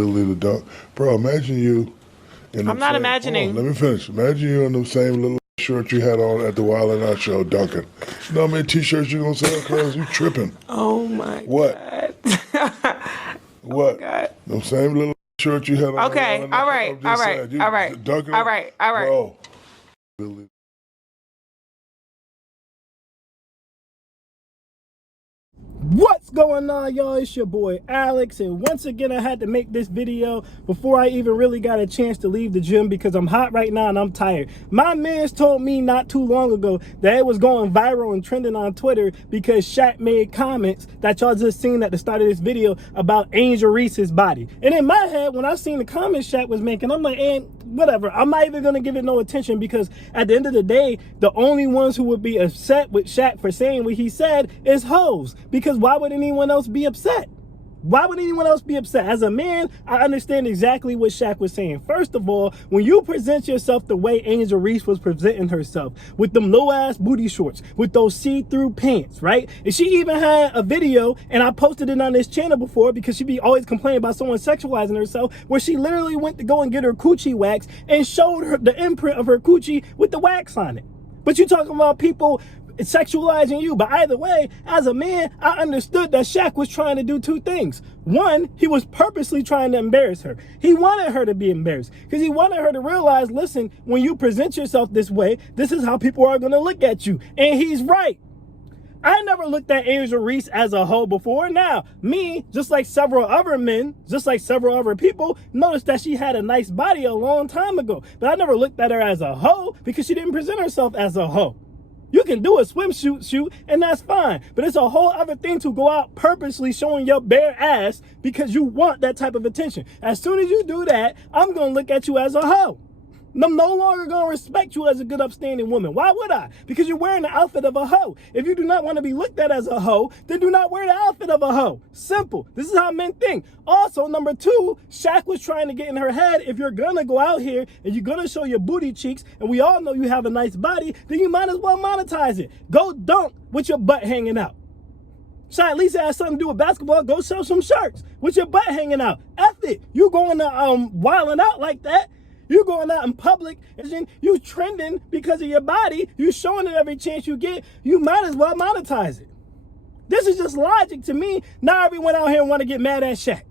ability to dunk. Bro, imagine you in the I'm not imagining. let me finish. Imagine you in the same little shirt you had on at the Wild 'N Out show dunking. You know how many t-shirts you gonna sell, cuz? You tripping. Oh my What? God. What? Oh God. The same little shirt you had on. Okay, all right, all right, all right, dunking all right, all right. Bro. What's going on, y'all? It's your boy Alex, and once again I had to make this video before I even really got a chance to leave the gym because I'm hot right now and I'm tired. My mans told me not too long ago that it was going viral and trending on Twitter because Shaq made comments that y'all just seen at the start of this video about Angel Reese's body. And in my head, when I seen the comments Shaq was making, I'm like, whatever, I'm not even gonna give it no attention, because at the end of the day, the only ones who would be upset with Shaq for saying what he said is hoes. Because why would anyone else be upset? Why would anyone else be upset? As a man, I understand exactly what Shaq was saying. First of all, when you present yourself the way Angel Reese was presenting herself, with them low-ass booty shorts, with those see-through pants, right? And she even had a video, and I posted it on this channel before because she be always complaining about someone sexualizing herself, where she literally went to go and get her coochie wax and showed her the imprint of her coochie with the wax on it. But you talking about people sexualizing you. But either way, as a man, I understood that Shaq was trying to do two things. One, he was purposely trying to embarrass her. He wanted her to be embarrassed because he wanted her to realize, listen, when you present yourself this way, this is how people are going to look at you. And he's right. I never looked at Angel Reese as a hoe before. Now, me, just like several other men, just like several other people, noticed that she had a nice body a long time ago. But I never looked at her as a hoe because she didn't present herself as a hoe. You can do a swimsuit shoot, and that's fine. But it's a whole other thing to go out purposely showing your bare ass because you want that type of attention. As soon as you do that, I'm going to look at you as a hoe. I'm no longer going to respect you as a good upstanding woman. Why would I? Because you're wearing the outfit of a hoe. If you do not want to be looked at as a hoe, then do not wear the outfit of a hoe. Simple. This is how men think. Also, number two, Shaq was trying to get in her head, if you're going to go out here and you're going to show your booty cheeks, and we all know you have a nice body, then you might as well monetize it. Go dunk with your butt hanging out. Shaq, at least it has something to do with basketball. Go sell some shirts with your butt hanging out. F it. You going to wilding out like that. You going out in public, and you trending because of your body, you showing it every chance you get, you might as well monetize it. This is just logic to me. Now everyone out here want to get mad at Shaq.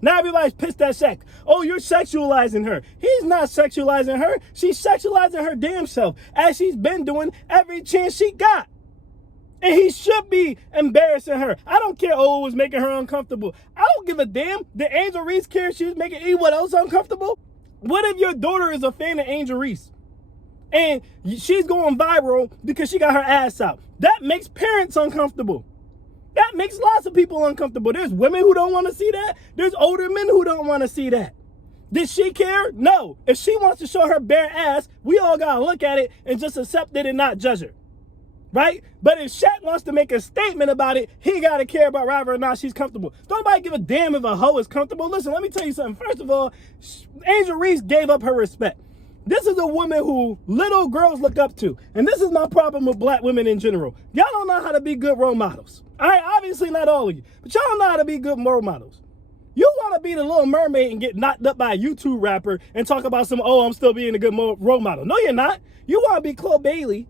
Now everybody's pissed at Shaq. Oh, you're sexualizing her. He's not sexualizing her. She's sexualizing her damn self, as she's been doing every chance she got. And he should be embarrassing her. I don't care, oh, it was making her uncomfortable. I don't give a damn. Did Angel Reese care if she was making anyone else uncomfortable? What if your daughter is a fan of Angel Reese and she's going viral because she got her ass out? That makes parents uncomfortable. That makes lots of people uncomfortable. There's women who don't want to see that. There's older men who don't want to see that. Did she care? No. If she wants to show her bare ass, we all got to look at it and just accept it and not judge her. Right? But if Shaq wants to make a statement about it, he got to care about whether or not she's comfortable. Don't nobody give a damn if a hoe is comfortable. Listen, let me tell you something. First of all, Angel Reese gave up her respect. This is a woman who little girls look up to. And this is my problem with black women in general. Y'all don't know how to be good role models. All right, obviously not all of you. But y'all don't know how to be good role models. You want to be the Little Mermaid and get knocked up by a YouTube rapper and talk about some, oh, I'm still being a good role model. No, you're not. You want to be Chloe Bailey,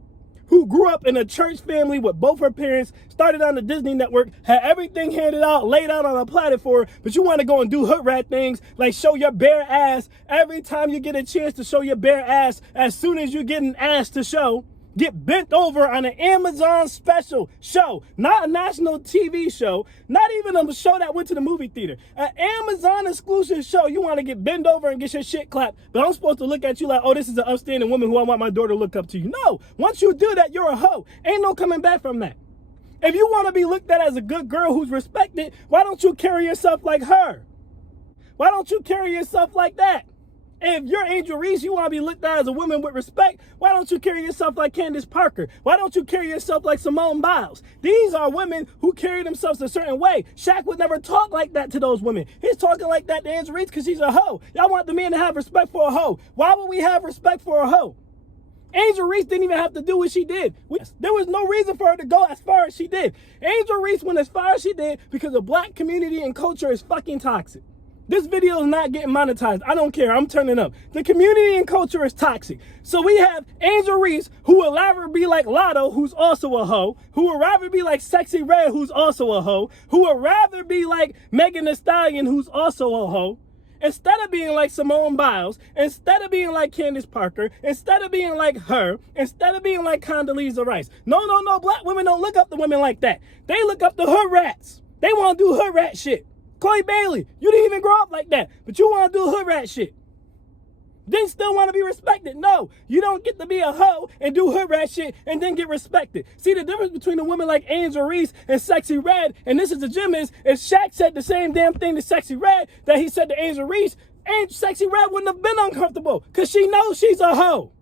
who grew up in a church family with both her parents, started on the Disney Network, had everything handed out, laid out on a platter for her, but you want to go and do hood rat things like show your bare ass every time you get a chance to show your bare ass. As soon as you get an ass to show, get bent over on an Amazon special show, not a national TV show, not even a show that went to the movie theater, an Amazon exclusive show. You want to get bent over and get your shit clapped, but I'm supposed to look at you like, oh, this is an upstanding woman who I want my daughter to look up to you. No, once you do that, you're a hoe. Ain't no coming back from that. If you want to be looked at as a good girl who's respected, why don't you carry yourself like her? Why don't you carry yourself like that? If you're Angel Reese, you want to be looked at as a woman with respect, why don't you carry yourself like Candace Parker? Why don't you carry yourself like Simone Biles? These are women who carry themselves a certain way. Shaq would never talk like that to those women. He's talking like that to Angel Reese because she's a hoe. Y'all want the man to have respect for a hoe. Why would we have respect for a hoe? Angel Reese didn't even have to do what she did. There was no reason for her to go as far as she did. Angel Reese went as far as she did because the black community and culture is fucking toxic. This video is not getting monetized. I don't care. I'm turning up. The community and culture is toxic. So we have Angel Reese, who would rather be like Lotto, who's also a hoe, who would rather be like Sexy Red, who's also a hoe, who would rather be like Megan Thee Stallion, who's also a hoe, instead of being like Simone Biles, instead of being like Candace Parker, instead of being like her, instead of being like Condoleezza Rice. No. Black women don't look up to women like that. They look up to hood rats. They want to do hood rat shit. Chloe Bailey, you didn't even grow up like that, but you want to do hood rat shit. Then still want to be respected. No, you don't get to be a hoe and do hood rat shit and then get respected. See, the difference between a woman like Angel Reese and Sexy Red, and this is the gym, is if Shaq said the same damn thing to Sexy Red that he said to Angel Reese, and Sexy Red wouldn't have been uncomfortable because she knows she's a hoe.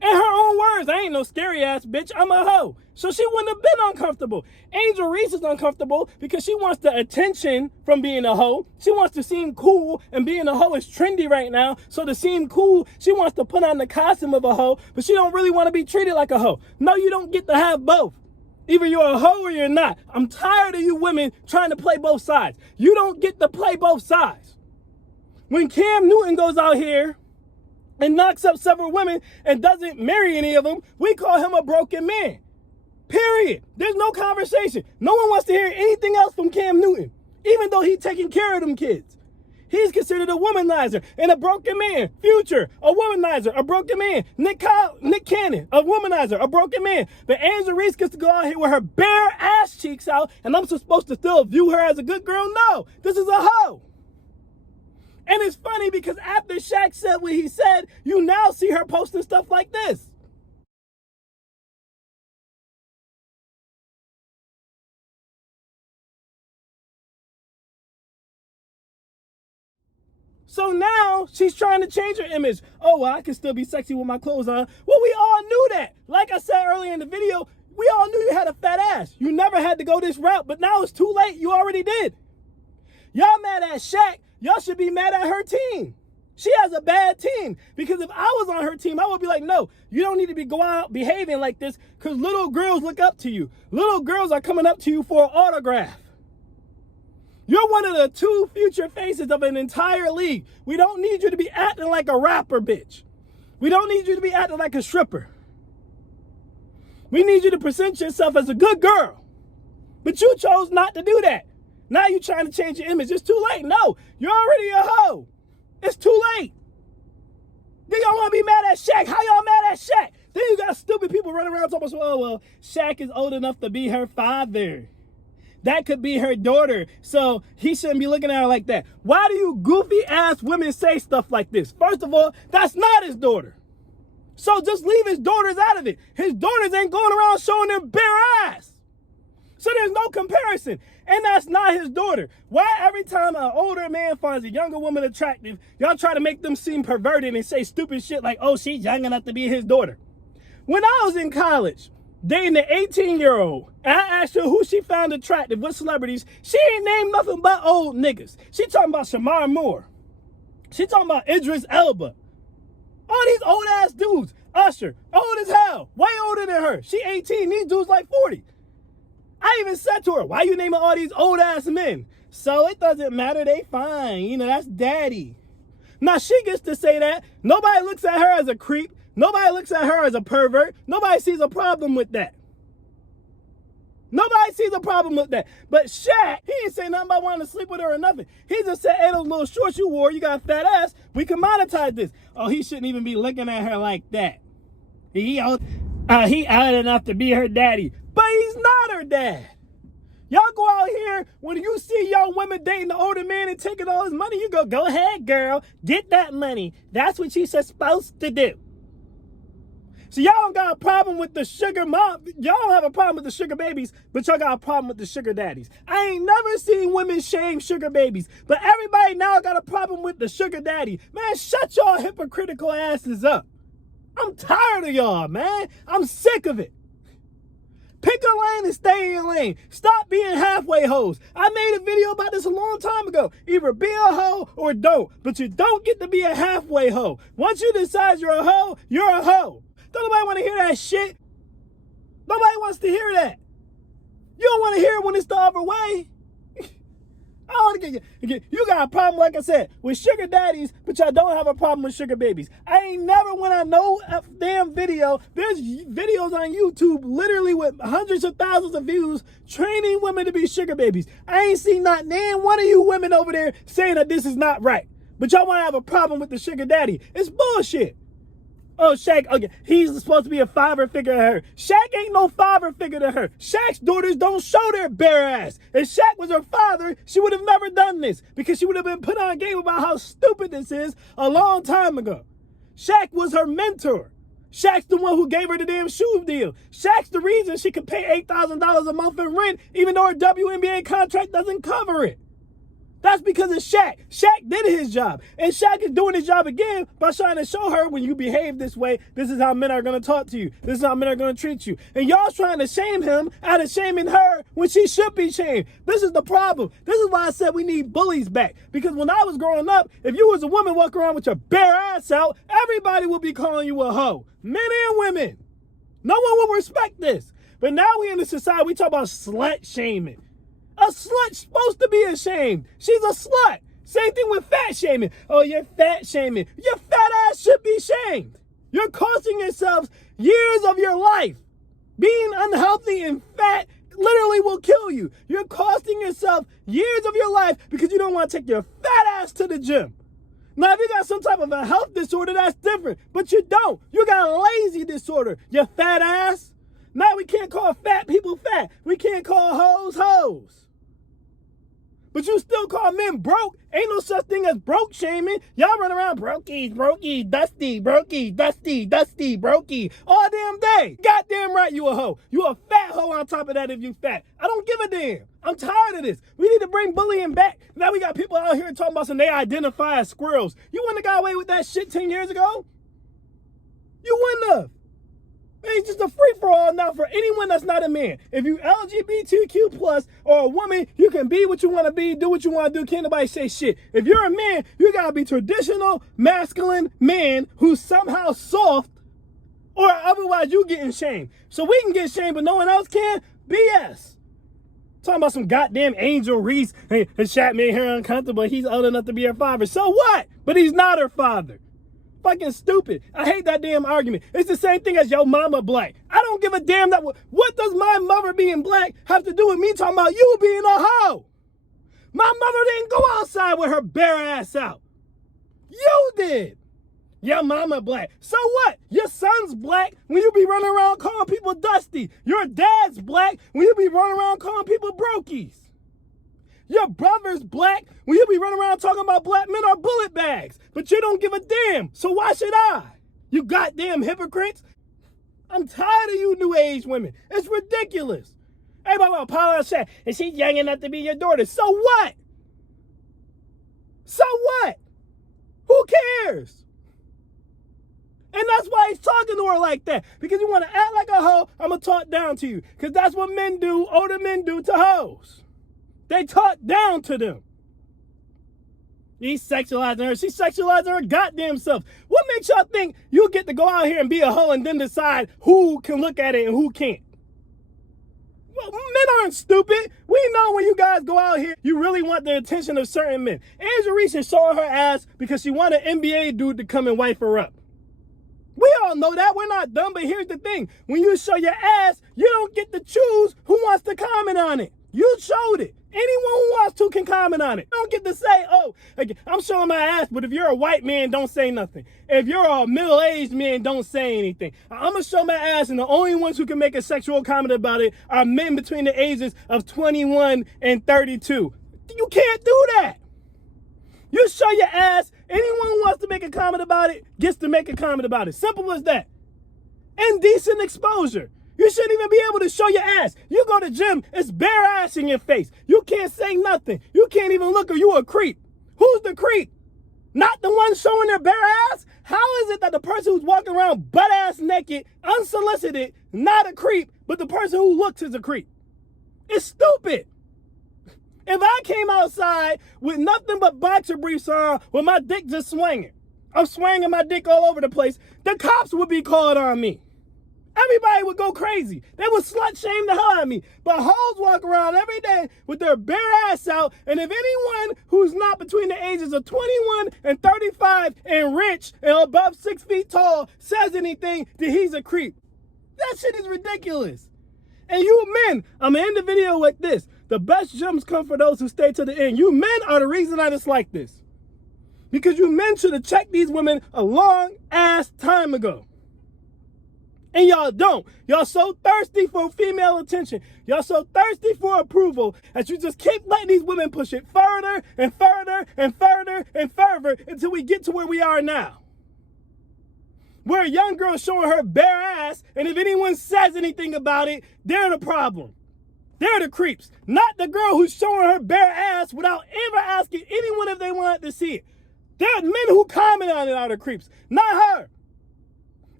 In her own words, I ain't no scary ass bitch, I'm a hoe. So she wouldn't have been uncomfortable. Angel Reese is uncomfortable because she wants the attention from being a hoe. She wants to seem cool, and being a hoe is trendy right now. So to seem cool, she wants to put on the costume of a hoe, but she don't really want to be treated like a hoe. No, you don't get to have both. Either you're a hoe or you're not. I'm tired of you women trying to play both sides. You don't get to play both sides. When Cam Newton goes out here and knocks up several women and doesn't marry any of them, we call him a broken man. Period. There's no conversation. No one wants to hear anything else from Cam Newton, even though he's taking care of them kids. He's considered a womanizer and a broken man. Future, a womanizer, a broken man. Nick Cannon, a womanizer, a broken man. But Angel Reese gets to go out here with her bare ass cheeks out, and I'm supposed to still view her as a good girl? No, this is a hoe. And it's funny because after Shaq said what he said, you now see her posting stuff like this. So now she's trying to change her image. Oh, well, I can still be sexy with my clothes on. Well, we all knew that. Like I said earlier in the video, we all knew you had a fat ass. You never had to go this route, but now it's too late. You already did. Y'all mad at Shaq. Y'all should be mad at her team. She has a bad team, because if I was on her team, I would be like, no, you don't need to be going out behaving like this, because little girls look up to you. Little girls are coming up to you for an autograph. You're one of the two future faces of an entire league. We don't need you to be acting like a rapper, bitch. We don't need you to be acting like a stripper. We need you to present yourself as a good girl. But you chose not to do that. Now you're trying to change your image. It's too late. No, you're already a hoe. It's too late. Then y'all want to be mad at Shaq. How y'all mad at Shaq? Then you got stupid people running around talking about, oh, well, Shaq is old enough to be her father. That could be her daughter, so he shouldn't be looking at her like that. Why do you goofy ass women say stuff like this? First of all, that's not his daughter. So just leave his daughters out of it. His daughters ain't going around showing their bare ass. So there's no comparison. And that's not his daughter. Why every time an older man finds a younger woman attractive, y'all try to make them seem perverted and say stupid shit like, oh, she's young enough to be his daughter? When I was in college, dating an 18-year-old, and I asked her who she found attractive, what celebrities, she ain't named nothing but old niggas. She talking about Shamar Moore. She talking about Idris Elba. All these old-ass dudes. Usher, old as hell, way older than her. She 18, these dudes like 40. I even said to her, why you naming all these old-ass men? So it doesn't matter, they fine. You know, that's daddy. Now she gets to say that. Nobody looks at her as a creep. Nobody looks at her as a pervert. Nobody sees a problem with that. Nobody sees a problem with that. But Shaq, he ain't say nothing about wanting to sleep with her or nothing. He just said, hey, those little shorts you wore, you got a fat ass, we can monetize this. Oh, he shouldn't even be looking at her like that. He old enough to be her daddy. But he's not her dad. Y'all go out here, when you see young women dating the older man and taking all his money, you go ahead, girl, get that money. That's what you're supposed to do. So y'all don't got a problem with the sugar mom. Y'all don't have a problem with the sugar babies, but y'all got a problem with the sugar daddies. I ain't never seen women shame sugar babies, but everybody now got a problem with the sugar daddy. Man, shut y'all hypocritical asses up. I'm tired of y'all, man. I'm sick of it. Pick a lane and stay in your lane. Stop being halfway hoes. I made a video about this a long time ago. Either be a hoe or don't, but you don't get to be a halfway hoe. Once you decide you're a hoe, you're a hoe. Don't nobody want to hear that shit. Nobody wants to hear that. You don't want to hear it when it's the other way. I don't want to get you got a problem, like I said, with sugar daddies, but y'all don't have a problem with sugar babies. I ain't never went on no damn video. There's videos on YouTube literally with hundreds of thousands of views training women to be sugar babies. I ain't seen not one of you women over there saying that this is not right. But y'all want to have a problem with the sugar daddy. It's bullshit. Oh, Shaq, okay, he's supposed to be a father figure to her. Shaq ain't no father figure to her. Shaq's daughters don't show their bare ass. If Shaq was her father, she would have never done this because she would have been put on game about how stupid this is a long time ago. Shaq was her mentor. Shaq's the one who gave her the damn shoe deal. Shaq's the reason she could pay $8,000 a month in rent even though her WNBA contract doesn't cover it. That's because of Shaq. Shaq did his job. And Shaq is doing his job again by trying to show her when you behave this way, this is how men are going to talk to you. This is how men are going to treat you. And y'all trying to shame him out of shaming her when she should be shamed. This is the problem. This is why I said we need bullies back. Because when I was growing up, if you was a woman walking around with your bare ass out, everybody would be calling you a hoe. Men and women. No one will respect this. But now we in a society, we talk about slut shaming. A slut's supposed to be ashamed. She's a slut. Same thing with fat shaming. Oh, you're fat shaming. Your fat ass should be shamed. You're costing yourselves years of your life. Being unhealthy and fat literally will kill you. You're costing yourself years of your life because you don't want to take your fat ass to the gym. Now, if you got some type of a health disorder, that's different. But you don't. You got a lazy disorder, you fat ass. Now we can't call fat people fat. We can't call hoes hoes. But you still call men broke. Ain't no such thing as broke shaming. Y'all run around brokey, dusty, brokey, all damn day. Goddamn right you a hoe. You a fat hoe on top of that if you fat. I don't give a damn. I'm tired of this. We need to bring bullying back. Now we got people out here talking about some they identify as squirrels. You wouldn't have got away with that shit 10 years ago? You wouldn't have. It's just a free-for-all now for anyone that's not a man. If you LGBTQ plus or a woman, you can be what you want to be, do what you want to do. Can't nobody say shit. If you're a man, you got to be traditional, masculine man who's somehow soft or otherwise you getting shamed. So we can get shamed, but no one else can? BS. Talking about some goddamn Angel Reese. Hey, Shaq made her uncomfortable. He's old enough to be her father. So what? But he's not her father. Fucking stupid. I hate that damn argument. It's the same thing as your mama black. I don't give a damn that. What does my mother being black have to do with me talking about you being a hoe? My mother didn't go outside with her bare ass out. You did. Your mama black. So what? Your son's black when you be running around calling people dusty. Your dad's black when you be running around calling people brokies. Your brother's black when you be running around talking about black men are bullet bags. But you don't give a damn. So why should I? You goddamn hypocrites. I'm tired of you new age women. It's ridiculous. Everybody want to pile on Shaq. And she's young enough to be your daughter. So what? So what? Who cares? And that's why he's talking to her like that. Because you want to act like a hoe, I'm going to talk down to you. Because that's what men do, older men do to hoes. They talk down to them. He's sexualizing her. She's sexualizing her goddamn self. What makes y'all think you get to go out here and be a hoe and then decide who can look at it and who can't? Well, men aren't stupid. We know when you guys go out here, you really want the attention of certain men. Angel Reese is showing her ass because she wanted an NBA dude to come and wife her up. We all know that. We're not dumb, but here's the thing. When you show your ass, you don't get to choose who wants to comment on it. You showed it. Anyone who wants to can comment on it. Don't get to say, oh, I'm showing my ass, but if you're a white man, don't say nothing. If you're a middle-aged man, don't say anything. I'm going to show my ass, and the only ones who can make a sexual comment about it are men between the ages of 21 and 32. You can't do that. You show your ass, anyone who wants to make a comment about it gets to make a comment about it. Simple as that. Indecent exposure. You shouldn't even be able to show your ass. You go to the gym, it's bare ass in your face. You can't say nothing. You can't even look, or you a creep. Who's the creep? Not the one showing their bare ass? How is it that the person who's walking around butt ass naked, unsolicited, not a creep, but the person who looks is a creep? It's stupid. If I came outside with nothing but boxer briefs on, with my dick just swinging, I'm swinging my dick all over the place, the cops would be called on me. Everybody would go crazy. They would slut shame the hell out of me. But hoes walk around every day with their bare ass out, and if anyone who's not between the ages of 21 and 35 and rich and above 6 feet tall says anything, then he's a creep. That shit is ridiculous. And you men, I'm gonna end the video with this. The best gems come for those who stay to the end. You men are the reason I dislike this. Because you men should have checked these women a long ass time ago. And y'all don't. Y'all so thirsty for female attention. Y'all so thirsty for approval that you just keep letting these women push it further and further and further and further until we get to where we are now. Where a young girl showing her bare ass, and if anyone says anything about it, they're the problem. They're the creeps. Not the girl who's showing her bare ass without ever asking anyone if they wanted to see it. They're men who comment on it are the creeps, not her.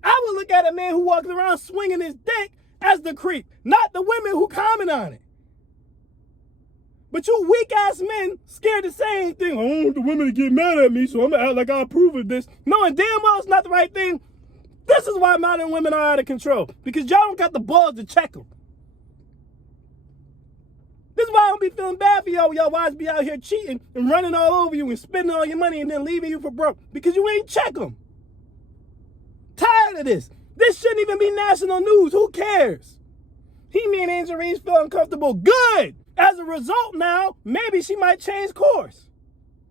I would look at a man who walks around swinging his dick as the creep, not the women who comment on it. But you weak ass men scared to say anything. I don't want the women to get mad at me, so I'm gonna act like I approve of this. Knowing damn well it's not the right thing. This is why modern women are out of control, because y'all don't got the balls to check them. This is why I don't be feeling bad for y'all when y'all wives be out here cheating and running all over you and spending all your money and then leaving you for broke, because you ain't check them. Tired of this. This shouldn't even be national news. Who cares? Me and Angel Reese feel uncomfortable. Good. As a result now, maybe she might change course.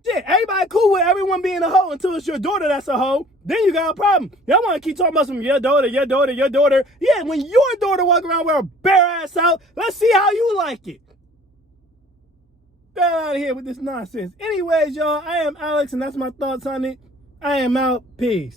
Shit, everybody cool with everyone being a hoe until it's your daughter that's a hoe. Then you got a problem. Y'all want to keep talking about some your daughter, your daughter, your daughter. Yeah, when your daughter walk around with her bare ass out, let's see how you like it. Get out of here with this nonsense. Anyways, y'all, I am Alex, and that's my thoughts on it. I am out. Peace.